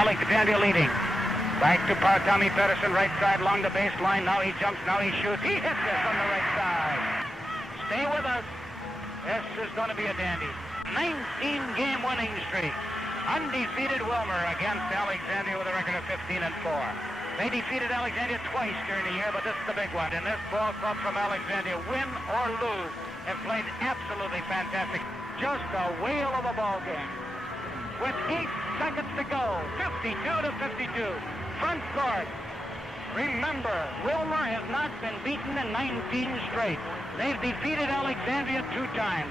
Alexandria leading. Back to Tommy Pedersen, right side along the baseline. Now he jumps, now he shoots. He hits it from the right side. Stay with us. This is going to be a dandy. 19-game winning streak. Undefeated Wilmer against Alexandria with a record of 15-4. They defeated Alexandria twice during the year, but this is the big one. And this ball club from Alexandria, win or lose, have played absolutely fantastic. Just a whale of a ball game. With 8 seconds to go, 52 to 52. Front court. Remember, Wilmer has not been beaten in 19 straight. They've defeated Alexandria 2 times.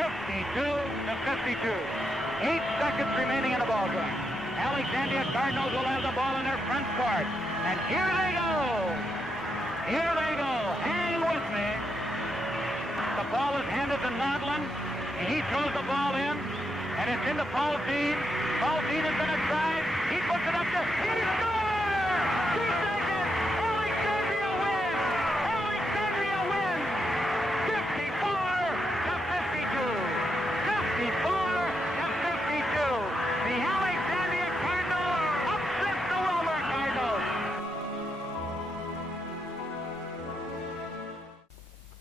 52 to 52. 8 seconds remaining in the ball game. Alexandria Cardinals will have the ball in their front court. And here they go. Here they go. Hang with me. The ball is handed to Nodlin. He throws the ball in. And it's into Paul Dean. Paul Dean is going to drive. He puts it up there. He scores! 2 seconds. Alexandria wins. Alexandria wins. 54 to 52. 54 to 52. The Alexandria Cardinals upsets the Wilmer Cardinals.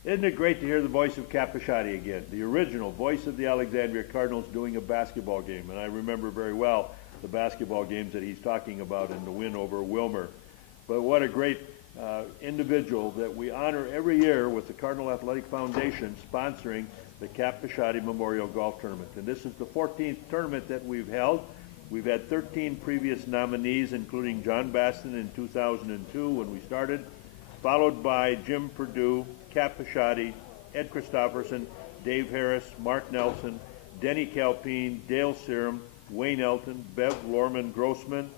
Isn't it great to hear the voice of Capisciati again, the original voice of the Alexandria Cardinals doing a basketball game? And I remember very well the basketball games that he's talking about in the win over Wilmer. But what a great individual that we honor every year with the Cardinal Athletic Foundation sponsoring the Capisciati Memorial Golf Tournament. And this is the 14th tournament that we've held. We've had 13 previous nominees, including John Baston in 2002 when we started, followed by Jim Perdue, Capisciati, Ed Christopherson, Dave Harris, Mark Nelson, Denny Calpine, Dale Serum, Wayne Elton, Bev Lorman Grossman,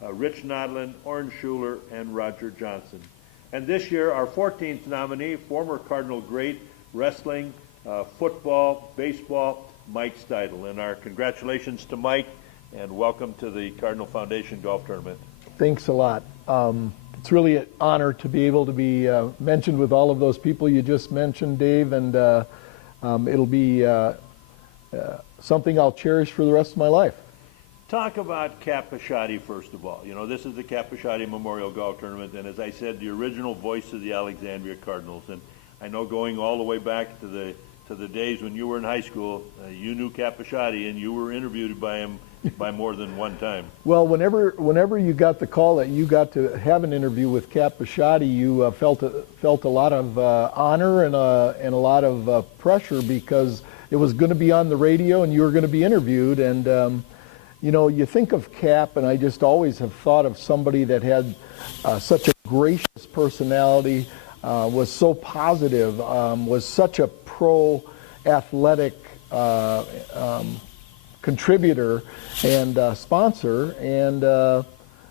Rich Nodlin, Orrin Schuler, and Roger Johnson. And this year, our 14th nominee, former Cardinal great, wrestling, football, baseball, Mike Steidl. And our congratulations to Mike, and welcome to the Cardinal Foundation Golf Tournament. Thanks a lot. It's really an honor to be able to be mentioned with all of those people you just mentioned, Dave, and it'll be something I'll cherish for the rest of my life. Talk about Capisciati first of all. You know, this is the Capisciati Memorial Golf Tournament, and as I said, the original voice of the Alexandria Cardinals. And I know going all the way back to the days when you were in high school, you knew Capisciati, and you were interviewed by him by more than one time. Well, whenever you got the call that you got to have an interview with Capisciati, you felt a lot of honor and a lot of pressure, because it was going to be on the radio and you were going to be interviewed. And you know, you think of Cap, and I just always have thought of somebody that had such a gracious personality, was so positive, was such a pro-athletic contributor and sponsor, and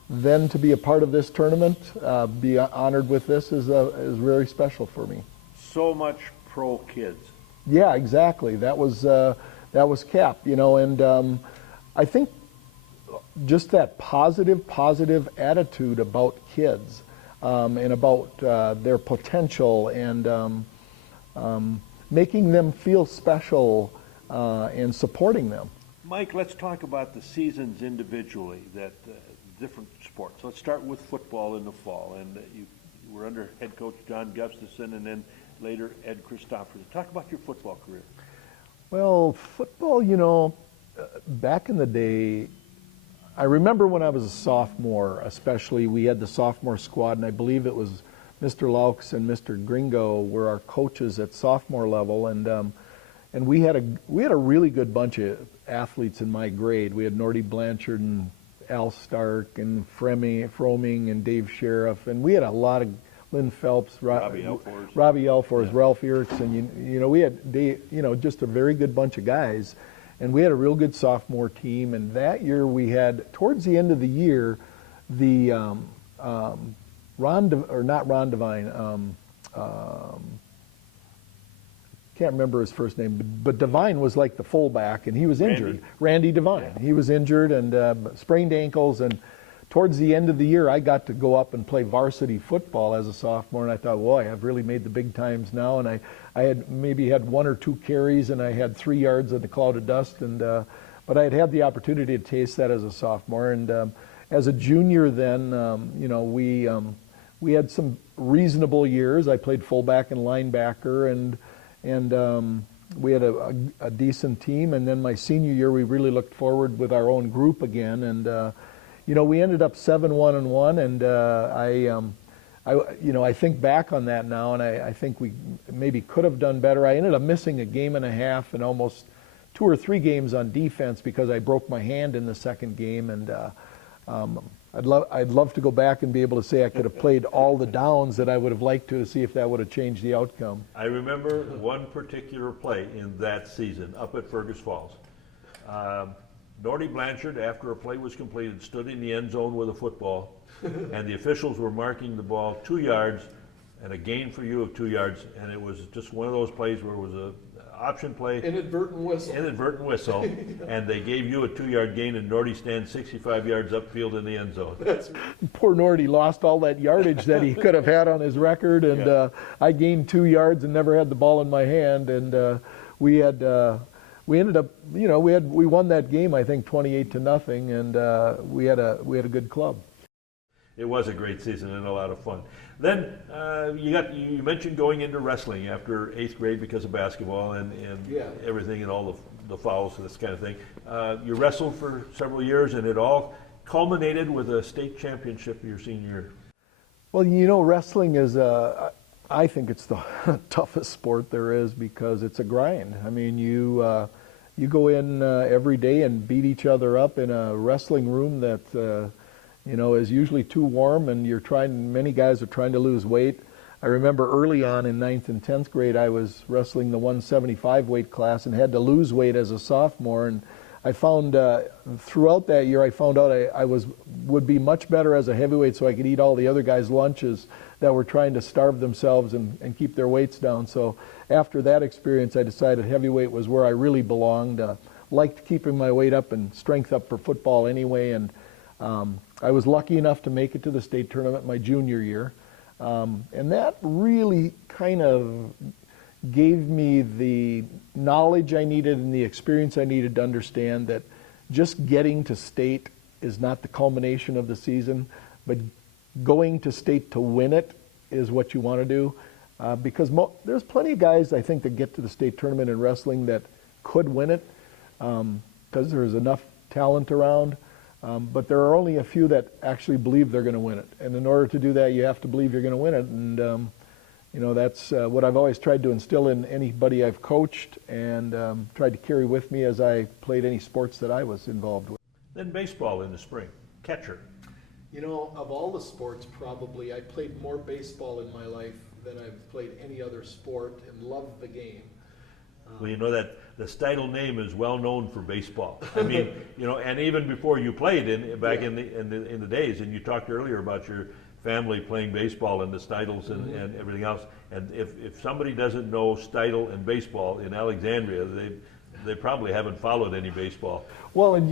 then to be a part of this tournament, be honored with this is very special for me. So much pro kids. Yeah, exactly. That was Cap, you know, and I think just that positive attitude about kids and about their potential, and making them feel special and supporting them. Mike, let's talk about the seasons individually, that different sports. Let's start with football in the fall. And you were under head coach John Gustafson, and then later Ed Christopherson. Talk about your football career. Well, football, you know, back in the day, I remember when I was a sophomore, especially, we had the sophomore squad, and I believe it was Mr. Laux and Mr. Gringo were our coaches at sophomore level, and we had a really good bunch of athletes in my grade. We had Nordy Blanchard and Al Stark and Froming and Dave Sheriff, and we had a lot of Lynn Phelps, Robbie Elfors, yeah. Ralph Erickson. You know, we had just a very good bunch of guys, and we had a real good sophomore team. And that year we had, towards the end of the year, the can't remember his first name, but Devine was like the fullback, and he was injured. Randy Devine. Yeah. He was injured and sprained ankles, and towards the end of the year, I got to go up and play varsity football as a sophomore, and I thought, boy, I've really made the big times now. And I had maybe had 1 or 2 carries, and I had 3 yards in the cloud of dust. And but I had had the opportunity to taste that as a sophomore. And as a junior then, we had some reasonable years. I played fullback and linebacker, and we had a decent team. And then my senior year, we really looked forward with our own group again. And, we ended up 7-1-1, and I think back on that now, and I think we maybe could have done better. I ended up missing a game and a half and almost 2 or 3 games on defense because I broke my hand in the second game, and I'd love to go back and be able to say I could have played all the downs that I would have liked to see if that would have changed the outcome. I remember one particular play in that season up at Fergus Falls. Norty Blanchard, after a play was completed, stood in the end zone with a football, and the officials were marking the ball 2 yards and a gain for you of 2 yards, and it was just one of those plays where it was a option play. Inadvertent whistle. And they gave you a 2-yard gain, and Norty stands 65 yards upfield in the end zone. Poor Norty lost all that yardage that he could have had on his record, and I gained 2 yards and never had the ball in my hand, and we ended up, we won that game, I think 28-0, and we had a good club. It was a great season and a lot of fun. Then you mentioned going into wrestling after 8th grade because of basketball and everything and all the fouls and this kind of thing. You wrestled for several years, and it all culminated with a state championship your senior year. Well, wrestling is, I think it's the toughest sport there is because it's a grind. I mean, you go in every day and beat each other up in a wrestling room that is usually too warm, and many guys are trying to lose weight. I remember early on in 9th and 10th grade, I was wrestling the 175 weight class and had to lose weight as a sophomore, and I found throughout that year, I found out I would be much better as a heavyweight so I could eat all the other guys' lunches that were trying to starve themselves and keep their weights down. So after that experience, I decided heavyweight was where I really belonged. Liked keeping my weight up and strength up for football anyway, and I was lucky enough to make it to the state tournament my junior year. And that really kind of gave me the knowledge I needed and the experience I needed to understand that just getting to state is not the culmination of the season, but going to state to win it is what you want to do. Because there's plenty of guys, I think, that get to the state tournament in wrestling that could win it because there's enough talent around. But there are only a few that actually believe they're going to win it. And in order to do that, you have to believe you're going to win it. And, that's what I've always tried to instill in anybody I've coached and tried to carry with me as I played any sports that I was involved with. Then baseball in the spring, catcher. Of all the sports, probably, I played more baseball in my life than I've played any other sport and loved the game. Well, that the Steidl name is well known for baseball. I mean, and even before you played in the days, and you talked earlier about your family playing baseball and the Steidls and everything else. And if somebody doesn't know Steidl and baseball in Alexandria, they probably haven't followed any baseball. Well, and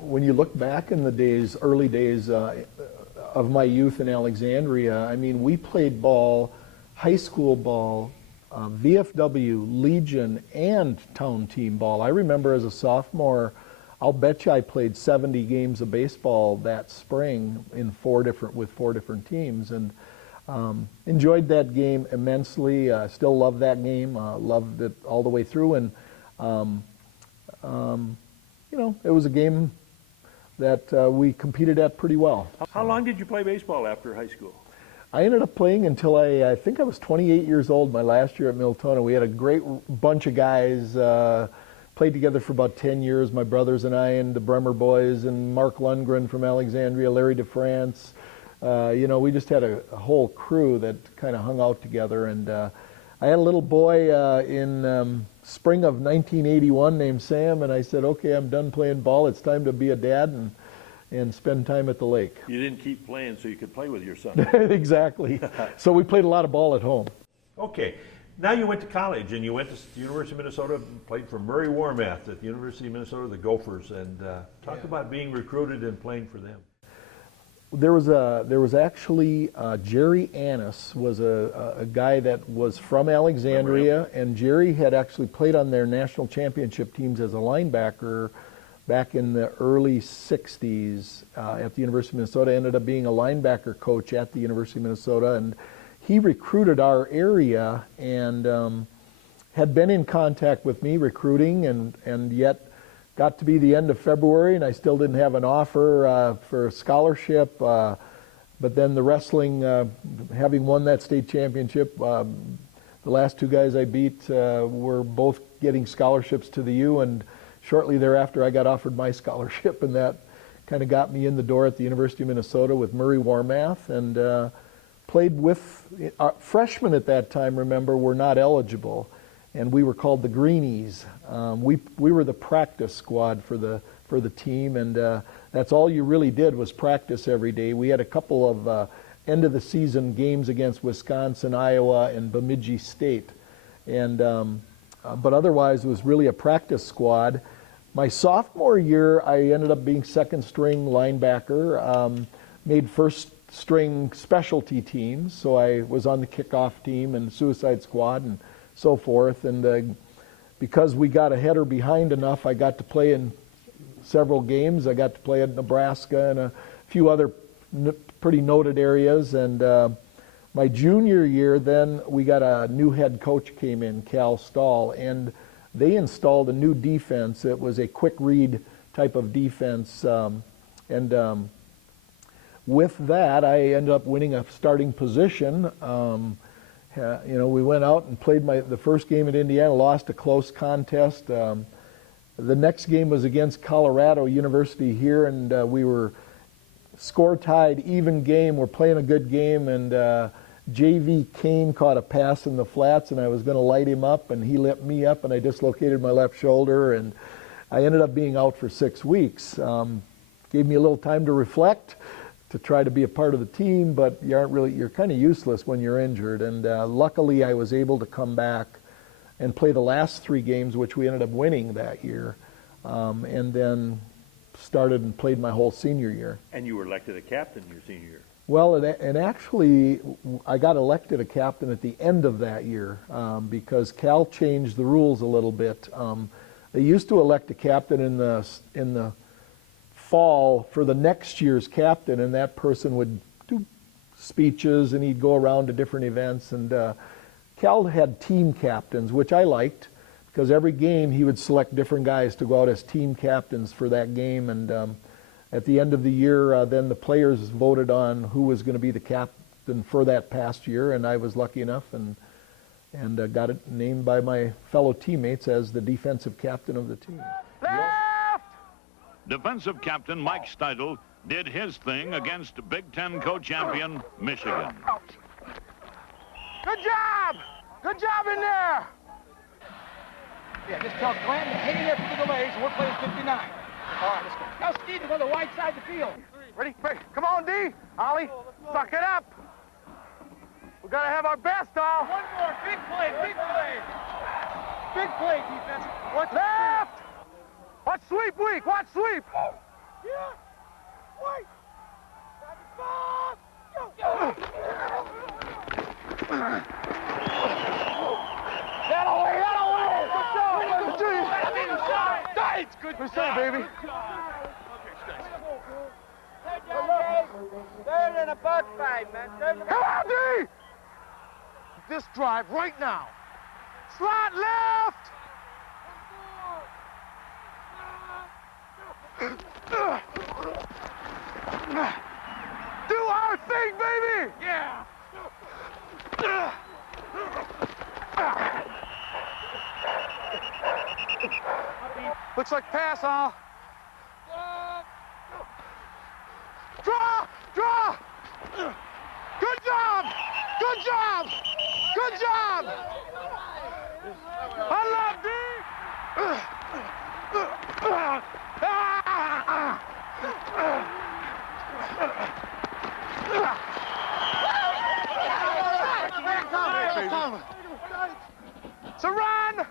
when you look back in the early days of my youth in Alexandria, I mean, we played ball, high school ball, VFW, Legion, and town team ball. I remember as a sophomore, I'll bet you I played 70 games of baseball that spring with 4 different teams, and enjoyed that game immensely. Still love that game. Loved it all the way through, and it was a game that we competed at pretty well. How long did you play baseball after high school? I ended up playing until I think I was 28 years old my last year at Miltona. We had a great bunch of guys, played together for about 10 years, my brothers and I, and the Bremer boys, and Mark Lundgren from Alexandria, Larry DeFrance. We just had a whole crew that kind of hung out together. And I had a little boy in spring of 1981 named Sam, and I said, okay, I'm done playing ball. It's time to be a dad and spend time at the lake. You didn't keep playing so you could play with your son. Exactly. So we played a lot of ball at home. Okay. Now you went to college, and you went to the University of Minnesota, played for Murray Warmath at the University of Minnesota, the Gophers, and talk about being recruited and playing for them. There was actually Jerry Annis was a guy that was from Alexandria, and Jerry had actually played on their national championship teams as a linebacker back in the early 60s at the University of Minnesota. Ended up being a linebacker coach at the University of Minnesota, and he recruited our area and had been in contact with me recruiting, and yet got to be the end of February and I still didn't have an offer for a scholarship. But then the wrestling, having won that state championship, the last two guys I beat were both getting scholarships to the U, and shortly thereafter I got offered my scholarship, and that kind of got me in the door at the University of Minnesota with Murray Warmath, and played with freshmen at that time, remember, were not eligible, and we were called the Greenies. We were the practice squad for the team, and that's all you really did was practice every day. We had a couple of end of the season games against Wisconsin, Iowa, and Bemidji State, and but otherwise it was really a practice squad. My sophomore year, I ended up being second string linebacker, made first string specialty teams, so I was on the kickoff team and suicide squad and so forth, and because we got ahead or behind enough, I got to play in several games. I got to play at Nebraska and a few other pretty noted areas, and my junior year then we got a new head coach came in, Cal Stahl, and they installed a new defense. It was a quick read type of defense, and with that I ended up winning a starting position. We went out and played the first game at Indiana, lost a close contest. The next game was against Colorado University here, and we were score tied, even game. We're playing a good game, and JV Kane caught a pass in the flats, and I was going to light him up, and he lit me up, and I dislocated my left shoulder, and I ended up being out for 6 weeks. Gave me a little time to reflect, to try to be a part of the team, but you're kind of useless when you're injured, and luckily I was able to come back and play the last 3 games, which we ended up winning that year, and then started and played my whole senior year. And you were elected a captain your senior year. Well, and actually, I got elected a captain at the end of that year because Cal changed the rules a little bit. They used to elect a captain in the fall for the next year's captain, and that person would do speeches and he'd go around to different events, and Cal had team captains, which I liked, because every game he would select different guys to go out as team captains for that game, and at the end of the year then the players voted on who was going to be the captain for that past year, and I was lucky enough and got it named by my fellow teammates as the defensive captain of the team. Defensive captain Mike Steidl did his thing against Big Ten co-champion Michigan. Good job! Good job in there! Yeah, just tell Glenn to hang in there for the delays, and we're playing 59. All right, let's go. Now, Steve, to go to the wide side of the field. Ready? Come on, D. Ollie, suck it up. We gotta have our best, all. One more. Big play, big play. Big play, defense. What's left? Watch sweep week. Watch sweep. Yeah. Wait. Go. That'll win. Good job, baby. Third and about 5, man. Come on, D! This drive right now. Slot left! Do our thing, baby! Yeah! Looks like pass, all. Draw! Draw! Good job! Good job! Good job! I love D! It's a run!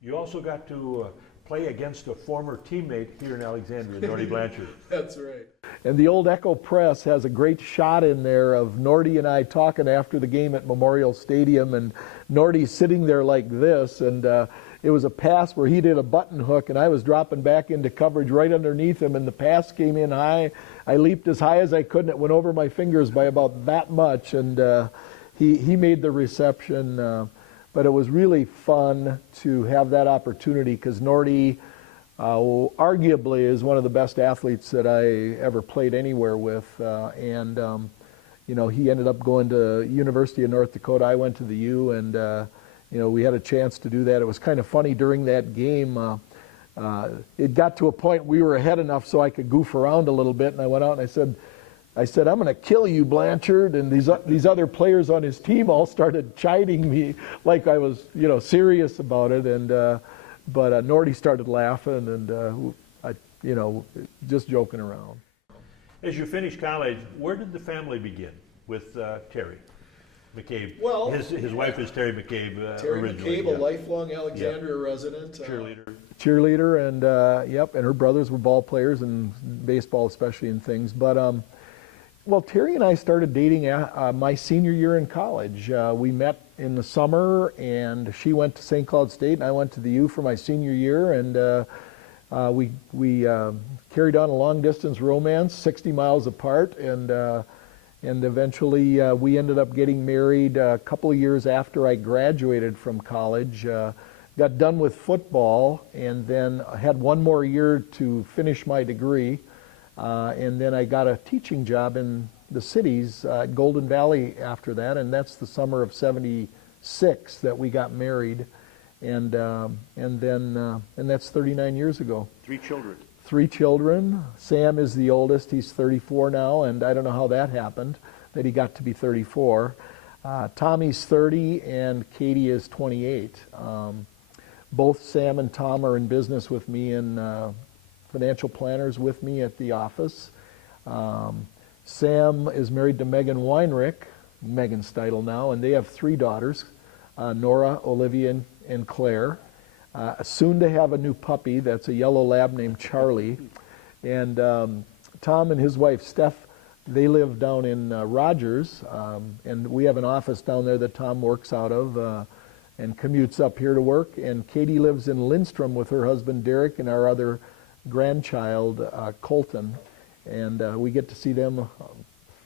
You also also got to play against a former teammate here in Alexandria, Honoree Blanchard. That's right. And the old Echo Press has a great shot in there of Nordy and I talking after the game at Memorial Stadium, and Nordy's sitting there like this, and it was a pass where he did a button hook, and I was dropping back into coverage right underneath him, and the pass came in high. I leaped as high as I could, and it went over my fingers by about that much, and he made the reception. But it was really fun to have that opportunity because Nordy arguably is one of the best athletes that I ever played anywhere with. You know, he ended up going to University of North Dakota. I went to the U, and you know, we had a chance to do that. It was kind of funny during that game. It got to a point we were ahead enough so I could goof around a little bit, and I went out and I said, I'm going to kill you, Blanchard. And these other players on his team all started chiding me like I was, you know, serious about it. And but Nordy started laughing, and you know, just joking around. As you finished college, where did the family begin with Terry McCabe? Well, his wife is Terry McCabe. Terry originally. McCabe, a lifelong Alexandria resident, Cheerleader, and yep, and her brothers were ball players and baseball, especially, and things. But well, Terry and I started dating my senior year in college. We met in the summer, and she went to St. Cloud State, and I went to the U for my senior year, and we carried on a long-distance romance, 60 miles apart, and eventually we ended up getting married a couple of years after I graduated from college. Got done with football, and then had one more year to finish my degree. And then I got a teaching job in the cities, Golden Valley after that, and that's the summer of '76 that we got married, and that's 39 years ago. 3 children. 3 children. Sam is the oldest. He's 34 now, and I don't know how that happened, that he got to be 34. Tommy's 30, and Katie is 28. Both Sam and Tom are in business with me, and financial planners with me at the office. Sam is married to Megan Weinrich, Megan Steidl now, and they have 3 daughters, Nora, Olivia, and Claire. Soon to have a new puppy. That's a yellow lab named Charlie. And Tom and his wife Steph, they live down in Rogers, and we have an office down there that Tom works out of and commutes up here to work. And Katie lives in Lindstrom with her husband Derek and our other grandchild Colton, and we get to see them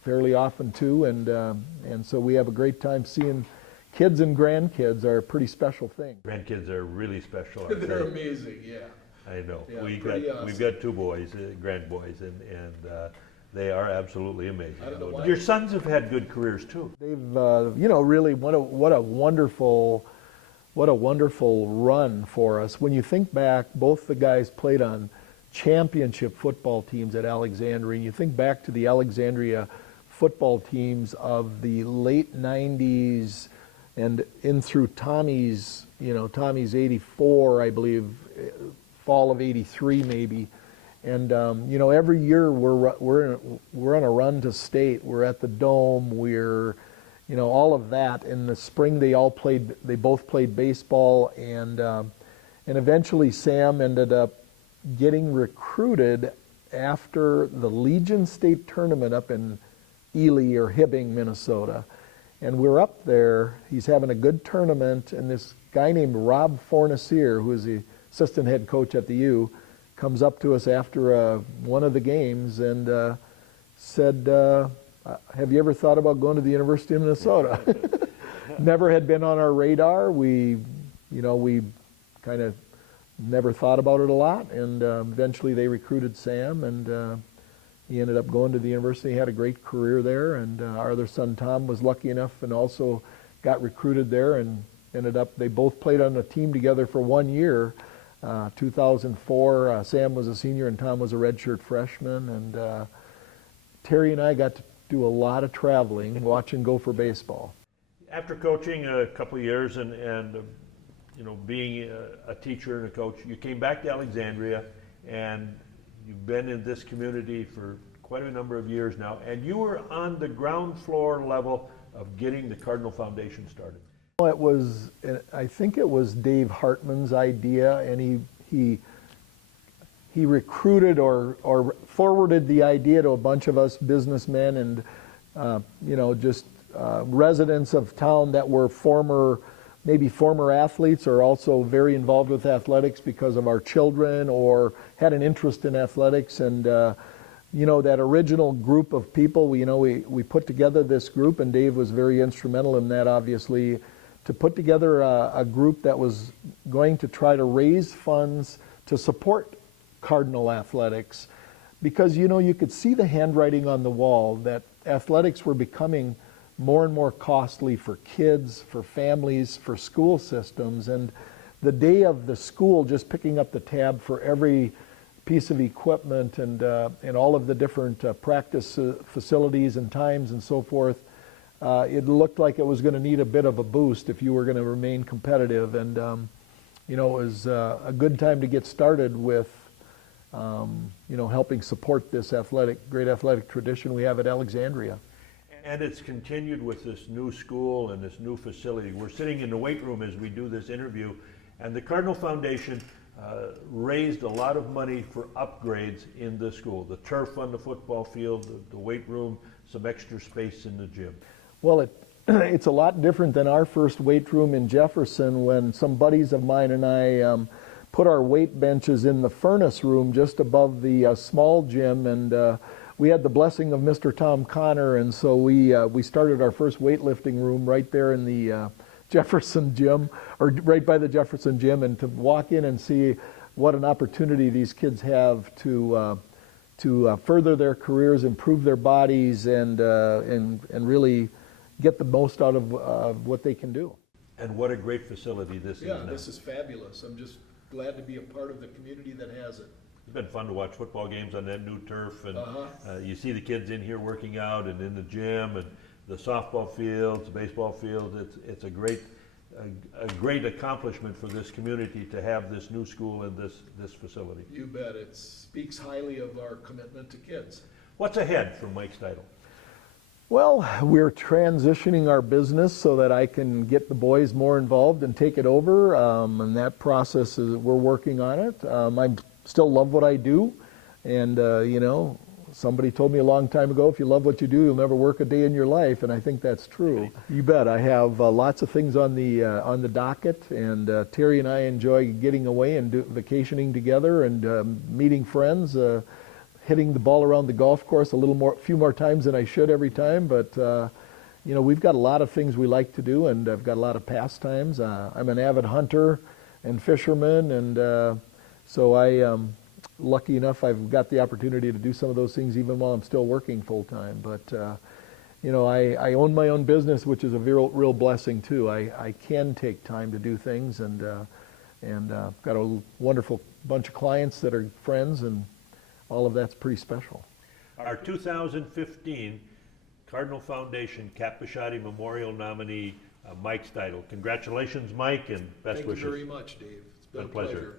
fairly often too, and so we have a great time seeing kids, and grandkids are a pretty special thing. Grandkids are really special. They're amazing, yeah. I know. Yeah, We've got 2 boys, grandboys, and they are absolutely amazing. I don't know why. Your sons have had good careers too. They've you know, really what a wonderful run for us. When you think back, both the guys played on championship football teams at Alexandria. You think back to the Alexandria football teams of the late 90s and in through Tommy's 84, I believe, fall of 83 maybe. And you know, every year we're on a run to state. We're at the Dome. We're, you know, all of that. In the spring they both played baseball, and eventually Sam ended up getting recruited after the Legion State Tournament up in Ely or Hibbing, Minnesota. And we're up there, he's having a good tournament, and this guy named Rob Fornacier, who is the assistant head coach at the U, comes up to us after one of the games and said, have you ever thought about going to the University of Minnesota? Never had been on our radar. We kind of never thought about it a lot, and eventually they recruited Sam, and he ended up going to the university. He had a great career there, and our other son Tom was lucky enough and also got recruited there, and they both played on a team together for 1 year. 2004, Sam was a senior and Tom was a redshirt freshman, and Terry and I got to do a lot of traveling, watching Gopher baseball. After coaching a couple of years and you know, being a teacher and a coach, you came back to Alexandria, and you've been in this community for quite a number of years now, and you were on the ground floor level of getting the Cardinal Foundation started. It was, I think it was Dave Hartman's idea, and he recruited or forwarded the idea to a bunch of us businessmen and just residents of town that were maybe former athletes or also very involved with athletics because of our children or had an interest in athletics. And that original group of people, we put together this group, and Dave was very instrumental in that, obviously, to put together a group that was going to try to raise funds to support Cardinal athletics, because you could see the handwriting on the wall that athletics were becoming more and more costly for kids, for families, for school systems. And the day of the school just picking up the tab for every piece of equipment and all of the different practice facilities and times and so forth, it looked like it was going to need a bit of a boost if you were going to remain competitive. And it was a good time to get started with helping support this great athletic tradition we have at Alexandria. And it's continued with this new school and this new facility. We're sitting in the weight room as we do this interview, and the Cardinal Foundation raised a lot of money for upgrades in the school. The turf on the football field, the weight room, some extra space in the gym. Well, it's a lot different than our first weight room in Jefferson, when some buddies of mine and I put our weight benches in the furnace room just above the small gym, and we had the blessing of Mr. Tom Connor, and so we started our first weightlifting room right there in the Jefferson gym, or right by the Jefferson gym, and to walk in and see what an opportunity these kids have to further their careers, improve their bodies, and really get the most out of what they can do. And what a great facility this is now. Yeah, this is fabulous. I'm just glad to be a part of the community that has it. It's been fun to watch football games on that new turf, and you see the kids in here working out and in the gym, and the softball fields, the baseball fields. It's a great accomplishment for this community to have this new school and this facility. You bet. It speaks highly of our commitment to kids. What's ahead for Mike Steidl? Well, we're transitioning our business so that I can get the boys more involved and take it over, and that process we're working on it. I still love what I do, and somebody told me a long time ago, if you love what you do, you'll never work a day in your life, and I think that's true. You bet. I have lots of things on the docket, and Terry and I enjoy getting away and vacationing together and meeting friends. Hitting the ball around the golf course a few more times than I should every time, but we've got a lot of things we like to do, and I've got a lot of pastimes. I'm an avid hunter and fisherman, and so I am lucky enough I've got the opportunity to do some of those things even while I'm still working full time. But I own my own business, which is a real blessing too. I can take time to do things, and got a wonderful bunch of clients that are friends, and all of that's pretty special. Our 2015 Cardinal Foundation Capasciati Memorial nominee, Mike Steidl. Congratulations, Mike, and best wishes. Thank you very much, Dave. It's been a pleasure.